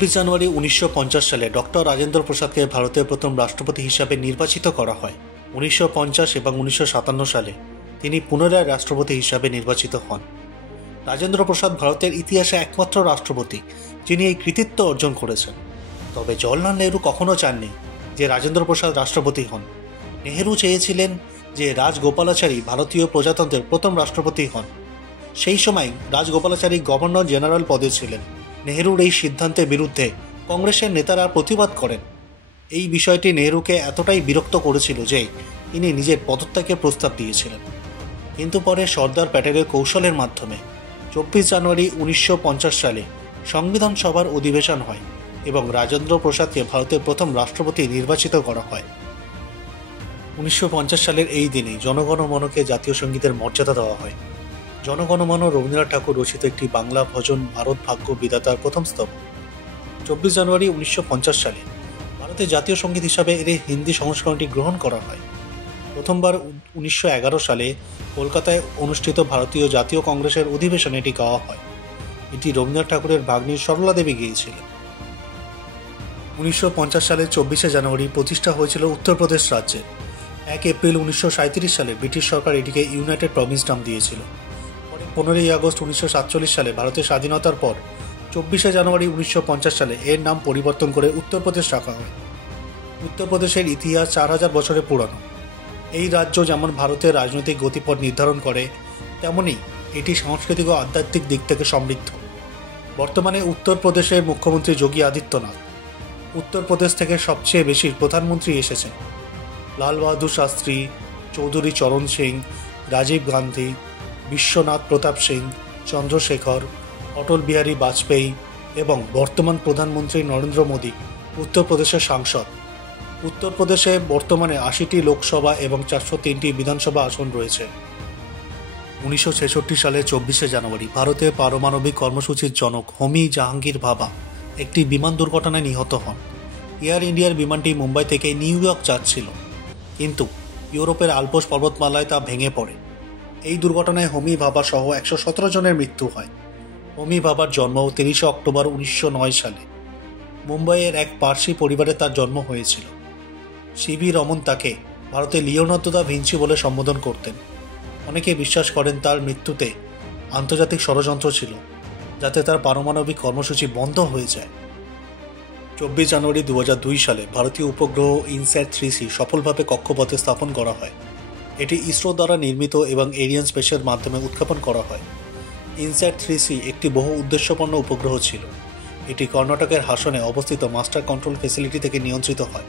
24 জানুয়ারি 1950 সালে ডক্টর রাজেন্দ্র প্রসাদকে ভারতের প্রথম রাষ্ট্রপতি হিসাবে নির্বাচিত করা হয়। 1950 এবং 1957 সালে তিনি পুনরায় রাষ্ট্রপতি হিসাবে নির্বাচিত হন। রাজেন্দ্র প্রসাদ ভারতের ইতিহাসে একমাত্র রাষ্ট্রপতি যিনি এই কৃতিত্ব অর্জন করেছেন। তবে জওহরলাল নেহরু কখনো চাননি যে রাজেন্দ্র প্রসাদ রাষ্ট্রপতি হন। নেহরু চেয়েছিলেন যে রাজগোপালাচারী ভারতীয় প্রজাতন্ত্রের প্রথম রাষ্ট্রপতি হন। সেই সময় রাজগোপালাচারী গভর্নর জেনারেল পদে ছিলেন। নেহরুর এই সিদ্ধান্তের বিরুদ্ধে কংগ্রেসের নেতারা প্রতিবাদ করেন। এই বিষয়টি নেহরুকে এতটাই বিরক্ত করেছিল যে তিনি নিজের পদত্যাগের প্রস্তাব দিয়েছিলেন। কিন্তু পরে সর্দার প্যাটেলের কৌশলের মাধ্যমে 24 জানুয়ারি 1950 সালে সংবিধান সভার অধিবেশন হয় এবং রাজেন্দ্র প্রসাদকে ভারতের প্রথম রাষ্ট্রপতি নির্বাচিত করা হয়। 1950 সালের এই দিনে জনগণমনকে জাতীয় সঙ্গীতের মর্যাদা দেওয়া হয়। জনগণমন রবীন্দ্রনাথ ঠাকুর রচিত একটি বাংলা ভজন ভারত ভাগ্য বিধাতার প্রথম স্তব। 24 জানুয়ারি 1950 সালে ভারতের জাতীয় সঙ্গীত হিসাবে এর হিন্দি সংস্করণটি গ্রহণ করা হয়। প্রথমবার 1911 সালে কলকাতায় অনুষ্ঠিত ভারতীয় জাতীয় কংগ্রেসের অধিবেশনে এটি গাওয়া হয়। এটি রবীন্দ্রনাথ ঠাকুরের ভাগ্নী সরলা দেবী গেয়েছিলেন। 1950 সালের 24শে জানুয়ারি প্রতিষ্ঠা হয়েছিল উত্তরপ্রদেশ রাজ্যের। 1 এপ্রিল 1937 সালে ব্রিটিশ সরকার এটিকে ইউনাইটেড প্রভিন্স নাম দিয়েছিল। 15ই আগস্ট 1947 সালে ভারতের স্বাধীনতার পর 24শে জানুয়ারি 1950 সালে এর নাম পরিবর্তন করে উত্তরপ্রদেশ রাখা হয়। উত্তরপ্রদেশের ইতিহাস 4000 বছরের পুরানো। এই রাজ্য যেমন ভারতের রাজনৈতিক গতিপথ নির্ধারণ করে, তেমনি এটি সাংস্কৃতিক ও আধ্যাত্মিক দিক থেকে সমৃদ্ধ। বর্তমানে উত্তরপ্রদেশের মুখ্যমন্ত্রী যোগী আদিত্যনাথ। উত্তরপ্রদেশ থেকে সবচেয়ে বেশি প্রধানমন্ত্রী এসেছেন। লাল বাহাদুর শাস্ত্রী, চৌধুরী চরণ সিং, রাজীব গান্ধী, বিশ্বনাথ প্রতাপ সিং, চন্দ্রশেখর, অটল বিহারী বাজপেয়ী এবং বর্তমান প্রধানমন্ত্রী নরেন্দ্র মোদী উত্তরপ্রদেশের সাংসদ। উত্তরপ্রদেশে বর্তমানে 80টি লোকসভা এবং 403টি বিধানসভা আসন রয়েছে। 1966 সালে 24শে জানুয়ারি ভারতের পারমাণবিক কর্মসূচির জনক হোমি জাহাঙ্গীর ভাবা একটি বিমান দুর্ঘটনায় নিহত হন। এয়ার ইন্ডিয়ার বিমানটি মুম্বাই থেকে নিউ ইয়র্ক যাচ্ছিল, কিন্তু ইউরোপের আল্পস পর্বতমালায় তা ভেঙে পড়ে। এই দুর্ঘটনায় হোমি ভাবা সহ 117 জনের মৃত্যু হয়। হোমি ভাবার জন্ম 30 অক্টোবর 1909 সালে। মুম্বাইয়ের এক পার্সি পরিবারে তার জন্ম হয়েছিল। সিভি রমন তাকে ভারতে লিওনার্দো দা ভিঞ্চি বলে সম্বোধন করতেন। অনেকে বিশ্বাস করেন তার মৃত্যুতে আন্তর্জাতিক ষড়যন্ত্র ছিল, যাতে তার পারমাণবিক কর্মসূচি বন্ধ হয়ে যায়। 24 জানুয়ারি 2002 সালে ভারতীয় উপগ্রহ ইনস্যাট 3C সফলভাবে কক্ষপথে স্থাপন করা হয়। এটি ইসরো দ্বারা নির্মিত এবং এরিয়ান স্পেসের মাধ্যমে উৎক্ষেপণ করা হয়। ইনস্যাট 3C একটি বহু উদ্দেশ্যপূর্ণ উপগ্রহ ছিল। এটি কর্ণাটকের হাসনে অবস্থিত মাস্টার কন্ট্রোল ফ্যাসিলিটি থেকে নিয়ন্ত্রিত হয়।